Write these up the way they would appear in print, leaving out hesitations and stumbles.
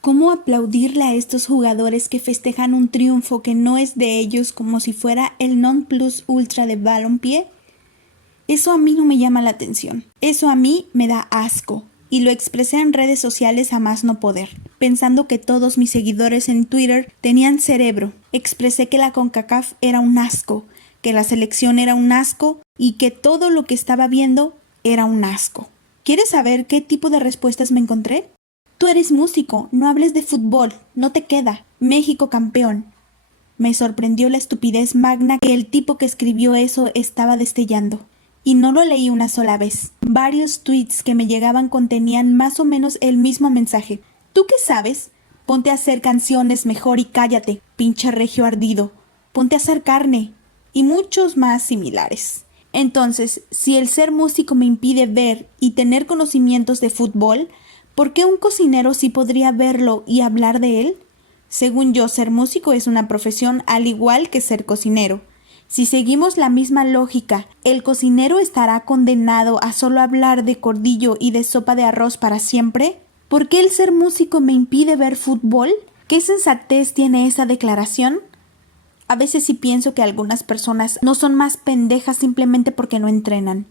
¿Cómo aplaudirle a estos jugadores que festejan un triunfo que no es de ellos como si fuera el non plus ultra de balompié? Eso a mí no me llama la atención. Eso a mí me da asco. Y lo expresé en redes sociales a más no poder, pensando que todos mis seguidores en Twitter tenían cerebro. Expresé que la CONCACAF era un asco, que la selección era un asco y que todo lo que estaba viendo era un asco. ¿Quieres saber qué tipo de respuestas me encontré? Tú eres músico, no hables de fútbol, no te queda. México campeón. Me sorprendió la estupidez magna que el tipo que escribió eso estaba destellando. Y no lo leí una sola vez. Varios tweets que me llegaban contenían más o menos el mismo mensaje. ¿Tú qué sabes? Ponte a hacer canciones mejor y cállate, pinche regio ardido. Ponte a hacer carne. Y muchos más similares. Entonces, si el ser músico me impide ver y tener conocimientos de fútbol, ¿por qué un cocinero sí podría verlo y hablar de él? Según yo, ser músico es una profesión al igual que ser cocinero. Si seguimos la misma lógica, ¿el cocinero estará condenado a solo hablar de cordillo y de sopa de arroz para siempre? ¿Por qué el ser músico me impide ver fútbol? ¿Qué sensatez tiene esa declaración? A veces sí pienso que algunas personas no son más pendejas simplemente porque no entrenan.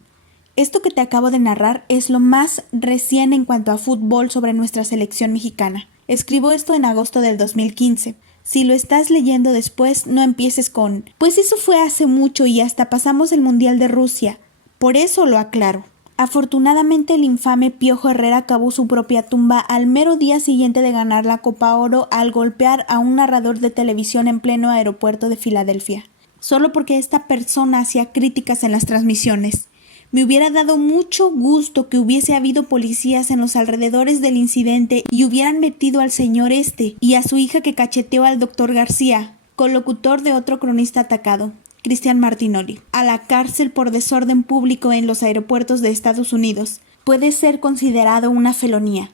Esto que te acabo de narrar es lo más recién en cuanto a fútbol sobre nuestra selección mexicana. Escribo esto en agosto del 2015. Si lo estás leyendo después, no empieces con «Pues eso fue hace mucho y hasta pasamos el Mundial de Rusia». Por eso lo aclaro. Afortunadamente el infame Piojo Herrera cavó su propia tumba al mero día siguiente de ganar la Copa Oro al golpear a un narrador de televisión en pleno aeropuerto de Filadelfia. Solo porque esta persona hacía críticas en las transmisiones. Me hubiera dado mucho gusto que hubiese habido policías en los alrededores del incidente y hubieran metido al señor y a su hija que cacheteó al doctor García, colocutor de otro cronista atacado, Cristian Martinoli, a la cárcel por desorden público en los aeropuertos de Estados Unidos. Puede ser considerado una felonía.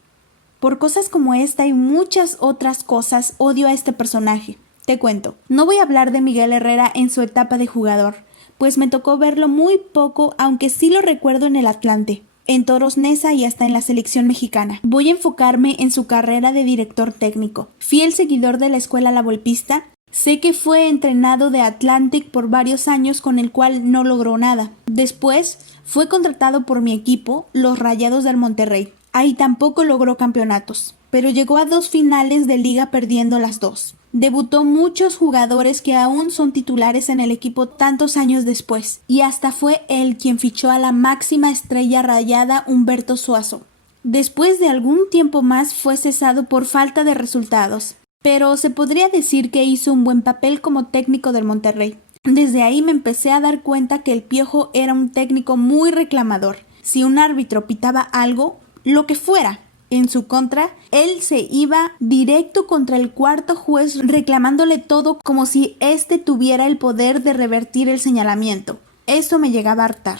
Por cosas como esta y muchas otras cosas odio a este personaje. Te cuento, no voy a hablar de Miguel Herrera en su etapa de jugador, pues me tocó verlo muy poco, aunque sí lo recuerdo en el Atlante, en Toros Neza y hasta en la selección mexicana. Voy a enfocarme en su carrera de director técnico. Fiel seguidor de la escuela La Volpista, sé que fue entrenado de Atlantic por varios años con el cual no logró nada. Después fue contratado por mi equipo, los Rayados del Monterrey. Ahí tampoco logró campeonatos, pero llegó a 2 finales de liga perdiendo las 2. Debutó muchos jugadores que aún son titulares en el equipo tantos años después, y hasta fue él quien fichó a la máxima estrella rayada Humberto Suazo. Después de algún tiempo más fue cesado por falta de resultados, pero se podría decir que hizo un buen papel como técnico del Monterrey. Desde ahí me empecé a dar cuenta que el Piojo era un técnico muy reclamador. Si un árbitro pitaba algo, lo que fuera, en su contra, él se iba directo contra el cuarto juez reclamándole todo como si éste tuviera el poder de revertir el señalamiento. Eso me llegaba a hartar.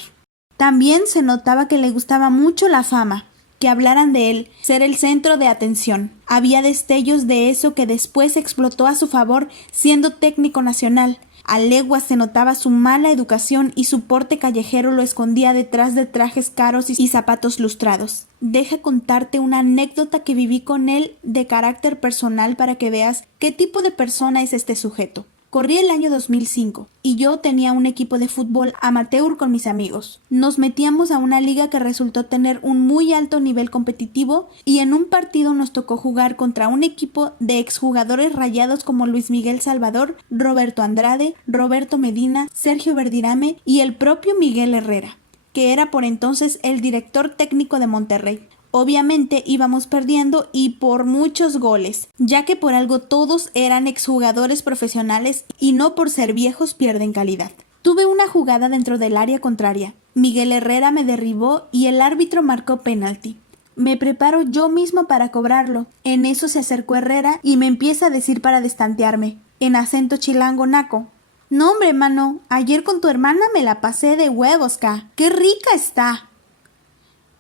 También se notaba que le gustaba mucho la fama, que hablaran de él, ser el centro de atención. Había destellos de eso que después explotó a su favor siendo técnico nacional. A leguas se notaba su mala educación y su porte callejero lo escondía detrás de trajes caros y zapatos lustrados. Deja contarte una anécdota que viví con él de carácter personal para que veas qué tipo de persona es este sujeto. Corrí el año 2005 y yo tenía un equipo de fútbol amateur con mis amigos. Nos metíamos a una liga que resultó tener un muy alto nivel competitivo y en un partido nos tocó jugar contra un equipo de exjugadores rayados como Luis Miguel Salvador, Roberto Andrade, Roberto Medina, Sergio Verdirame y el propio Miguel Herrera, que era por entonces el director técnico de Monterrey. Obviamente íbamos perdiendo y por muchos goles, ya que por algo todos eran exjugadores profesionales y no por ser viejos pierden calidad. Tuve una jugada dentro del área contraria. Miguel Herrera me derribó y el árbitro marcó penalti. Me preparo yo mismo para cobrarlo. En eso se acercó Herrera y me empieza a decir para destantearme, en acento chilango naco: «No hombre, mano, ayer con tu hermana me la pasé de huevos, ca. ¡Qué rica está!».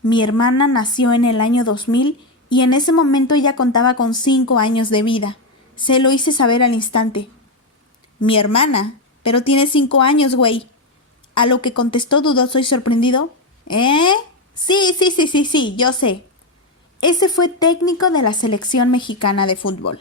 Mi hermana nació en el año 2000 y en ese momento ella contaba con 5 años de vida. Se lo hice saber al instante. «Mi hermana, pero tiene 5 años, güey». A lo que contestó dudoso y sorprendido: Sí, yo sé. ese fue técnico de la selección mexicana de fútbol.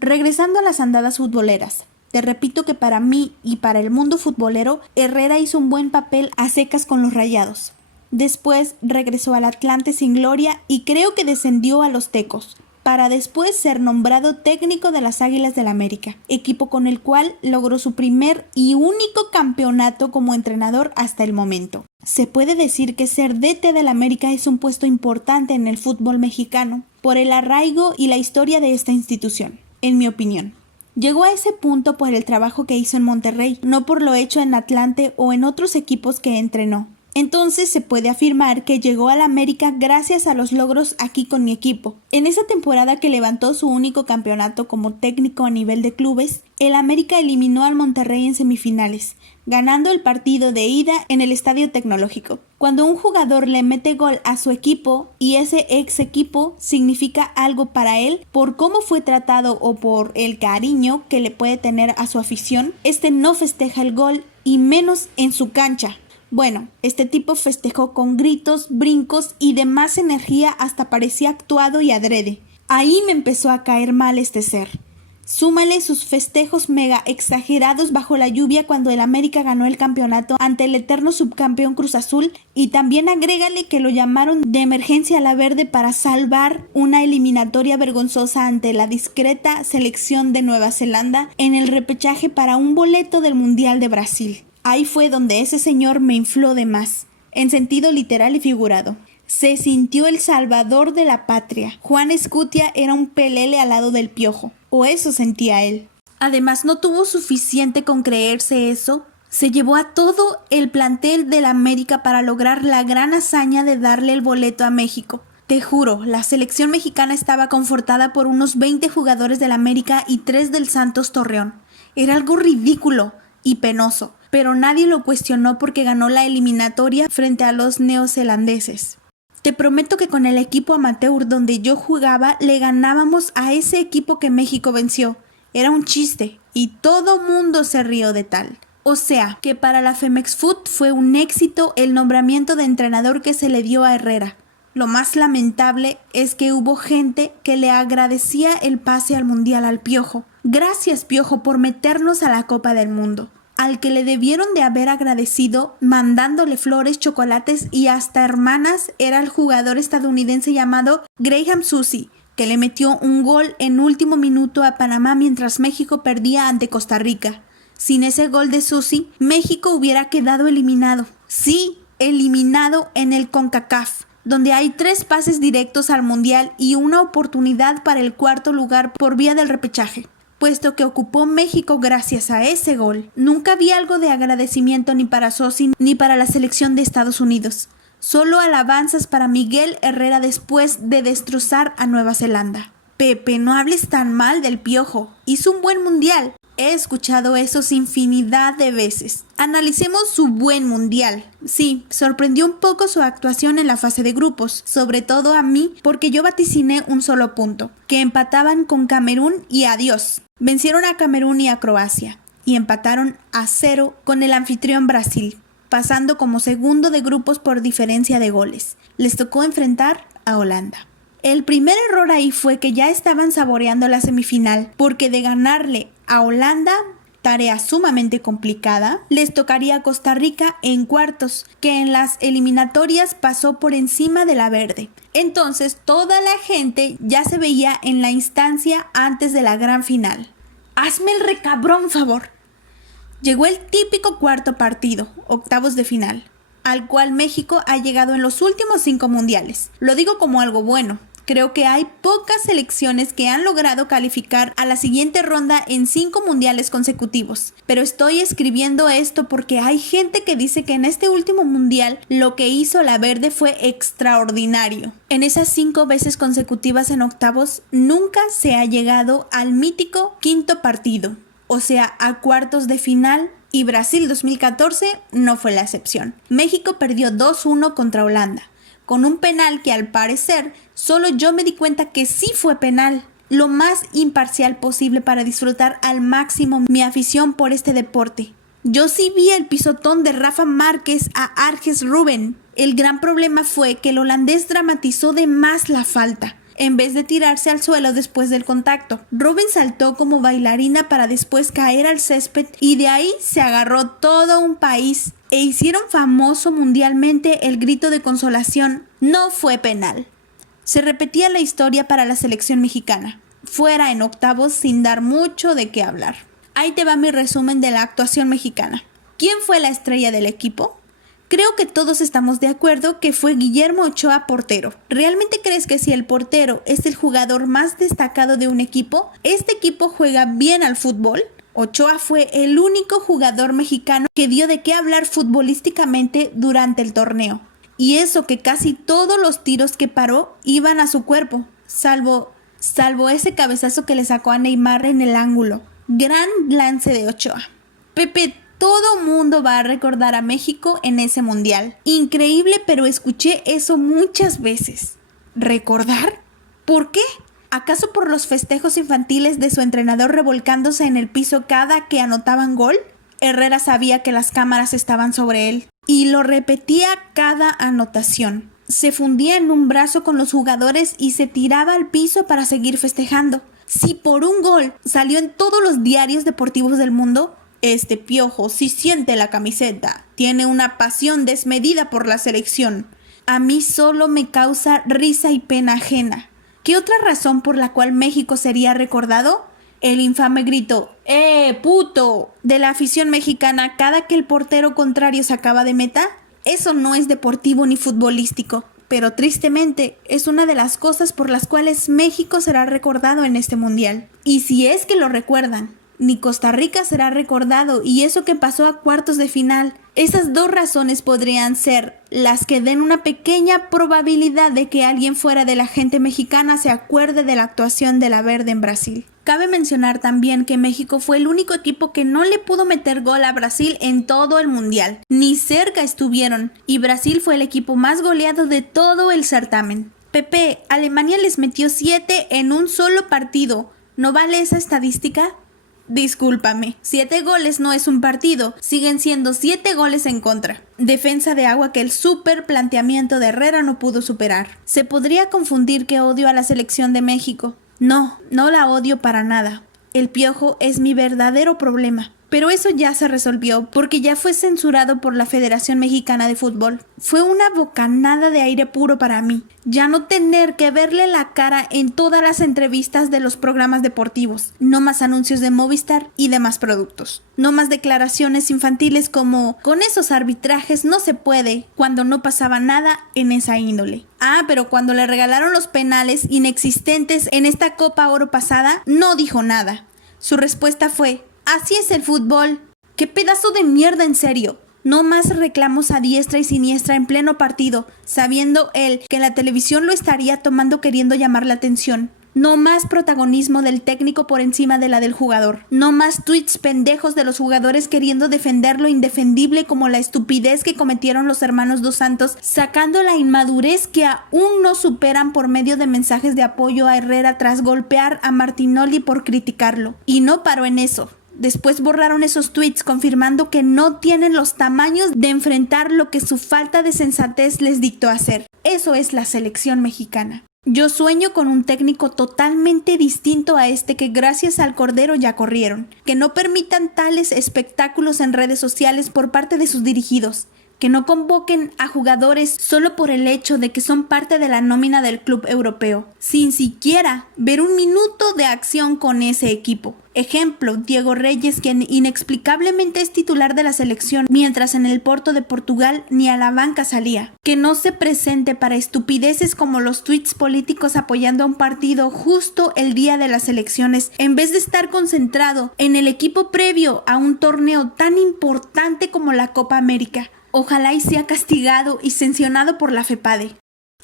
Regresando a las andadas futboleras, te repito que para mí y para el mundo futbolero, Herrera hizo un buen papel a secas con los Rayados. Después regresó al Atlante sin gloria y creo que descendió a los Tecos, para después ser nombrado técnico de las Águilas del América, equipo con el cual logró su primer y único campeonato como entrenador hasta el momento. Se puede decir que ser DT del América es un puesto importante en el fútbol mexicano, por el arraigo y la historia de esta institución, en mi opinión. Llegó a ese punto por el trabajo que hizo en Monterrey, no por lo hecho en Atlante o en otros equipos que entrenó. Entonces se puede afirmar que llegó al América gracias a los logros aquí con mi equipo. En esa temporada que levantó su único campeonato como técnico a nivel de clubes, el América eliminó al Monterrey en semifinales, ganando el partido de ida en el Estadio Tecnológico. Cuando un jugador le mete gol a su equipo y ese ex equipo significa algo para él por cómo fue tratado o por el cariño que le puede tener a su afición, no festeja el gol y menos en su cancha. Bueno, este tipo festejó con gritos, brincos y demás energía hasta parecía actuado y adrede. Ahí me empezó a caer mal este ser. Súmale sus festejos mega exagerados bajo la lluvia cuando el América ganó el campeonato ante el eterno subcampeón Cruz Azul y también agrégale que lo llamaron de emergencia a la verde para salvar una eliminatoria vergonzosa ante la discreta selección de Nueva Zelanda en el repechaje para un boleto del Mundial de Brasil. Ahí fue donde ese señor me infló de más, en sentido literal y figurado. Se sintió el salvador de la patria. Juan Escutia era un pelele al lado del Piojo, o eso sentía él. Además, no tuvo suficiente con creerse eso. Se llevó a todo el plantel del América para lograr la gran hazaña de darle el boleto a México. Te juro, la selección mexicana estaba confortada por unos 20 jugadores del América y 3 del Santos Torreón. Era algo ridículo y penoso, pero nadie lo cuestionó porque ganó la eliminatoria frente a los neozelandeses. Te prometo que con el equipo amateur donde yo jugaba le ganábamos a ese equipo que México venció. Era un chiste y todo mundo se rió de tal. O sea, que para la Femex Foot fue un éxito el nombramiento de entrenador que se le dio a Herrera. Lo más lamentable es que hubo gente que le agradecía el pase al Mundial al Piojo. Gracias, Piojo, por meternos a la Copa del Mundo. Al que le debieron de haber agradecido mandándole flores, chocolates y hasta hermanas era el jugador estadounidense llamado Graham Zusi, que le metió un gol en último minuto a Panamá mientras México perdía ante Costa Rica. Sin ese gol de Zusi, México hubiera quedado eliminado. Sí, eliminado en el CONCACAF, donde hay 3 pases directos al Mundial y una oportunidad para el 4º lugar por vía del repechaje. Puesto que ocupó México gracias a ese gol. Nunca vi algo de agradecimiento ni para Zusi ni para la selección de Estados Unidos. Solo alabanzas para Miguel Herrera después de destrozar a Nueva Zelanda. Pepe, no hables tan mal del Piojo. Hizo un buen mundial. He escuchado eso infinidad de veces. Analicemos su buen mundial. Sí, sorprendió un poco su actuación en la fase de grupos, sobre todo a mí porque yo vaticiné un solo punto, que empataban con Camerún y adiós. Vencieron a Camerún y a Croacia, y empataron a 0 con el anfitrión Brasil, pasando como segundo de grupos por diferencia de goles. Les tocó enfrentar a Holanda. El primer error ahí fue que ya estaban saboreando la semifinal, porque de ganarle a Holanda, tarea sumamente complicada, les tocaría a Costa Rica en cuartos, que en las eliminatorias pasó por encima de la verde. Entonces toda la gente ya se veía en la instancia antes de la gran final. Hazme el recabrón favor. Llegó el típico cuarto partido, octavos de final, al cual México ha llegado en los últimos 5 mundiales. Lo digo como algo bueno. Creo que hay pocas selecciones que han logrado calificar a la siguiente ronda en 5 mundiales consecutivos. Pero estoy escribiendo esto porque hay gente que dice que en este último mundial lo que hizo la verde fue extraordinario. En esas 5 veces consecutivas en octavos nunca se ha llegado al mítico 5º partido, o sea, a cuartos de final. Y Brasil 2014 no fue la excepción. México perdió 2-1 contra Holanda, con un penal que al parecer solo yo me di cuenta que sí fue penal. Lo más imparcial posible para disfrutar al máximo mi afición por este deporte. Yo sí vi el pisotón de Rafa Márquez a Arges Rubén. El gran problema fue que el holandés dramatizó de más la falta, en vez de tirarse al suelo después del contacto. Robben saltó como bailarina para después caer al césped y de ahí se agarró todo un país e hicieron famoso mundialmente el grito de consolación: no fue penal. Se repetía la historia para la selección mexicana, fuera en octavos sin dar mucho de qué hablar. Ahí te va mi resumen de la actuación mexicana. ¿Quién fue la estrella del equipo? Creo que todos estamos de acuerdo que fue Guillermo Ochoa, portero. ¿Realmente crees que si el portero es el jugador más destacado de un equipo, este equipo juega bien al fútbol? Ochoa fue el único jugador mexicano que dio de qué hablar futbolísticamente durante el torneo. Y eso que casi todos los tiros que paró iban a su cuerpo, salvo ese cabezazo que le sacó a Neymar en el ángulo. Gran lance de Ochoa. Pepe, todo mundo va a recordar a México en ese mundial. Increíble, pero escuché eso muchas veces. ¿Recordar? ¿Por qué? ¿Acaso por los festejos infantiles de su entrenador revolcándose en el piso cada que anotaban gol? Herrera sabía que las cámaras estaban sobre él y lo repetía cada anotación. Se fundía en un brazo con los jugadores y se tiraba al piso para seguir festejando. Si por un gol salió en todos los diarios deportivos del mundo, este Piojo sí siente la camiseta, tiene una pasión desmedida por la selección. A mí solo me causa risa y pena ajena. ¿Qué otra razón por la cual México sería recordado? El infame grito puto! De la afición mexicana cada que el portero contrario sacaba de meta. Eso no es deportivo ni futbolístico, pero tristemente es una de las cosas por las cuales México será recordado en este mundial. Y si es que lo recuerdan, ni Costa Rica será recordado, y eso que pasó a cuartos de final. Esas dos razones podrían ser las que den una pequeña probabilidad de que alguien fuera de la gente mexicana se acuerde de la actuación de la Verde en Brasil. Cabe mencionar también que México fue el único equipo que no le pudo meter gol a Brasil en todo el mundial. Ni cerca estuvieron, y Brasil fue el equipo más goleado de todo el certamen. Pepe, Alemania les metió 7 en un solo partido. ¿No vale esa estadística? Discúlpame, 7 goles no es un partido, siguen siendo 7 goles en contra. Defensa de agua que el super planteamiento de Herrera no pudo superar. Se podría confundir que odio a la selección de México. No la odio para nada. El Piojo es mi verdadero problema. Pero eso ya se resolvió porque ya fue censurado por la Federación Mexicana de Fútbol. Fue una bocanada de aire puro para mí. Ya no tener que verle la cara en todas las entrevistas de los programas deportivos. No más anuncios de Movistar y demás productos. No más declaraciones infantiles como "con esos arbitrajes no se puede", cuando no pasaba nada en esa índole. Pero cuando le regalaron los penales inexistentes en esta Copa Oro pasada, no dijo nada. Su respuesta fue: así es el fútbol. ¡Qué pedazo de mierda, en serio! No más reclamos a diestra y siniestra en pleno partido, sabiendo él que la televisión lo estaría tomando queriendo llamar la atención. No más protagonismo del técnico por encima de la del jugador. No más tweets pendejos de los jugadores queriendo defender lo indefendible, como la estupidez que cometieron los hermanos Dos Santos, sacando la inmadurez que aún no superan por medio de mensajes de apoyo a Herrera tras golpear a Martinoli por criticarlo. Y no paró en eso. Después borraron esos tweets confirmando que no tienen los tamaños de enfrentar lo que su falta de sensatez les dictó hacer. Eso es la selección mexicana. Yo sueño con un técnico totalmente distinto a este que gracias al Cordero ya corrieron. Que no permitan tales espectáculos en redes sociales por parte de sus dirigidos. Que no convoquen a jugadores solo por el hecho de que son parte de la nómina del club europeo, sin siquiera ver un minuto de acción con ese equipo. Ejemplo, Diego Reyes, quien inexplicablemente es titular de la selección, mientras en el Porto de Portugal ni a la banca salía. Que no se presente para estupideces como los tweets políticos apoyando a un partido justo el día de las elecciones, en vez de estar concentrado en el equipo previo a un torneo tan importante como la Copa América. Ojalá y sea castigado y sancionado por la FEPADE.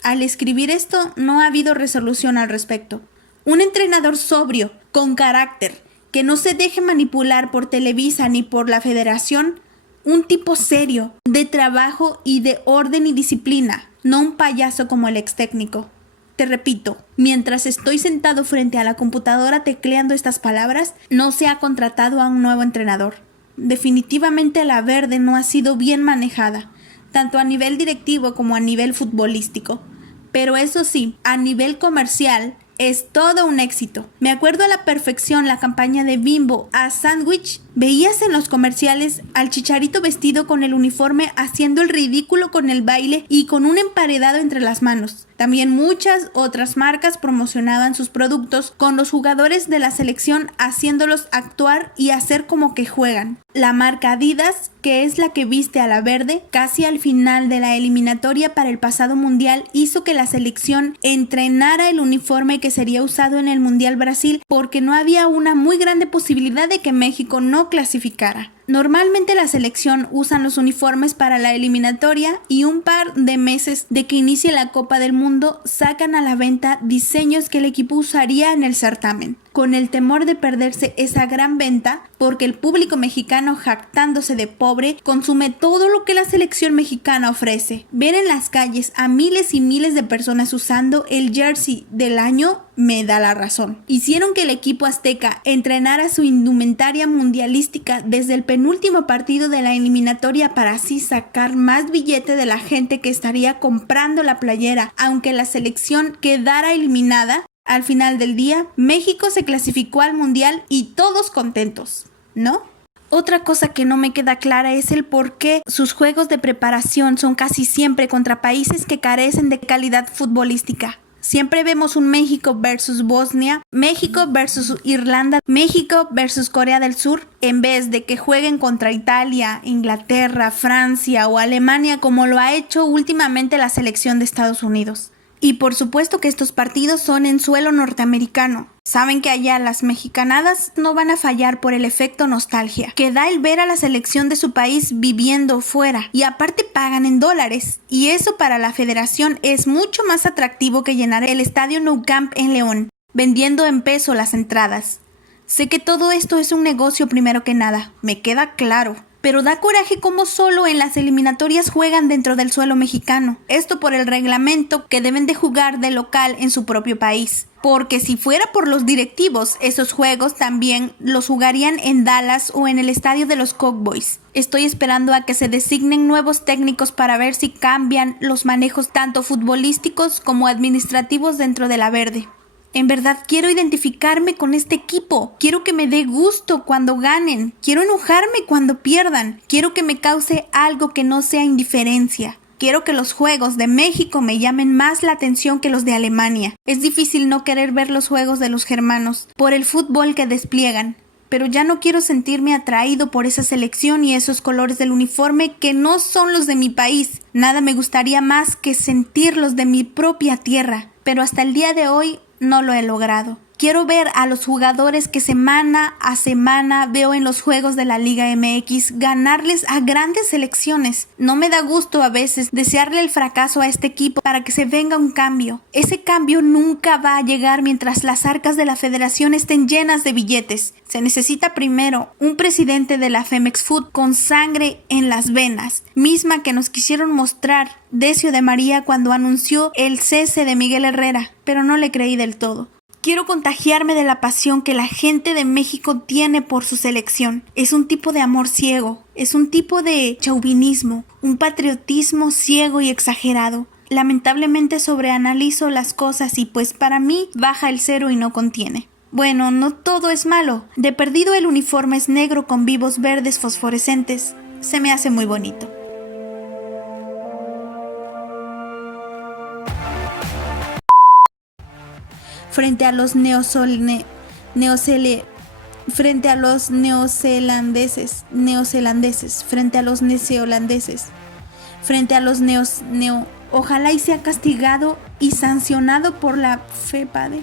Al escribir esto, no ha habido resolución al respecto. Un entrenador sobrio, con carácter, que no se deje manipular por Televisa ni por la Federación, un tipo serio, de trabajo y de orden y disciplina, no un payaso como el ex técnico. Te repito, mientras estoy sentado frente a la computadora tecleando estas palabras, no se ha contratado a un nuevo entrenador. Definitivamente la Verde no ha sido bien manejada. tanto a nivel directivo como a nivel futbolístico. Pero eso sí, a nivel comercial es todo un éxito. Me acuerdo a la perfección la campaña de Bimbo a sándwich. Veías en los comerciales al Chicharito vestido con el uniforme haciendo el ridículo con el baile y con un emparedado entre las manos. También muchas otras marcas promocionaban sus productos con los jugadores de la selección haciéndolos actuar y hacer como que juegan. La marca Adidas, que es la que viste a la verde, casi al final de la eliminatoria para el pasado mundial hizo que la selección entrenara el uniforme que sería usado en el Mundial Brasil porque no había una muy grande posibilidad de que México no clasificara. Normalmente la selección usan los uniformes para la eliminatoria y un par de meses de que inicie la Copa del Mundo sacan a la venta diseños que el equipo usaría en el certamen, con el temor de perderse esa gran venta porque el público mexicano jactándose de pobre consume todo lo que la selección mexicana ofrece. Ver en las calles a miles y miles de personas usando el jersey del año me da la razón. Hicieron que el equipo azteca entrenara su indumentaria mundialística desde el penúltimo partido de la eliminatoria para así sacar más billete de la gente que estaría comprando la playera, aunque la selección quedara eliminada. Al final del día, México se clasificó al mundial y todos contentos, ¿no? Otra cosa que no me queda clara es el por qué sus juegos de preparación son casi siempre contra países que carecen de calidad futbolística. Siempre vemos un México versus Bosnia, México versus Irlanda, México versus Corea del Sur, en vez de que jueguen contra Italia, Inglaterra, Francia o Alemania como lo ha hecho últimamente la selección de Estados Unidos. Y por supuesto que estos partidos son en suelo norteamericano. Saben que allá las mexicanadas no van a fallar por el efecto nostalgia que da el ver a la selección de su país viviendo fuera, y aparte pagan en dólares, y eso para la federación es mucho más atractivo que llenar el estadio Nou Camp en León, vendiendo en peso las entradas. Sé que todo esto es un negocio primero que nada, me queda claro. Pero da coraje cómo solo en las eliminatorias juegan dentro del suelo mexicano. Esto por el reglamento que deben de jugar de local en su propio país. Porque si fuera por los directivos, esos juegos también los jugarían en Dallas o en el estadio de los Cowboys. Estoy esperando a que se designen nuevos técnicos para ver si cambian los manejos tanto futbolísticos como administrativos dentro de la verde. En verdad quiero identificarme con este equipo, quiero que me dé gusto cuando ganen, quiero enojarme cuando pierdan, quiero que me cause algo que no sea indiferencia. Quiero que los juegos de México me llamen más la atención que los de Alemania. Es difícil no querer ver los juegos de los germanos, por el fútbol que despliegan. Pero ya no quiero sentirme atraído por esa selección y esos colores del uniforme que no son los de mi país. Nada me gustaría más que sentirlos de mi propia tierra, pero hasta el día de hoy no lo he logrado. Quiero ver a los jugadores que semana a semana veo en los juegos de la Liga MX ganarles a grandes selecciones. No me da gusto a veces desearle el fracaso a este equipo para que se venga un cambio. Ese cambio nunca va a llegar mientras las arcas de la federación estén llenas de billetes. Se necesita primero un presidente de la Femex Food con sangre en las venas, misma que nos quisieron mostrar Decio de María cuando anunció el cese de Miguel Herrera, pero no le creí del todo. Quiero contagiarme de la pasión que la gente de México tiene por su selección. Es un tipo de amor ciego, es un tipo de chauvinismo, un patriotismo ciego y exagerado. Lamentablemente sobreanalizo las cosas y pues para mí baja el cero y no contiene. Bueno, no todo es malo. De perdido el uniforme es negro con vivos verdes fosforescentes. Se me hace muy bonito. Frente a los neozelandeses, frente a los neozelandeses, ojalá y sea castigado y sancionado por la FEPADE.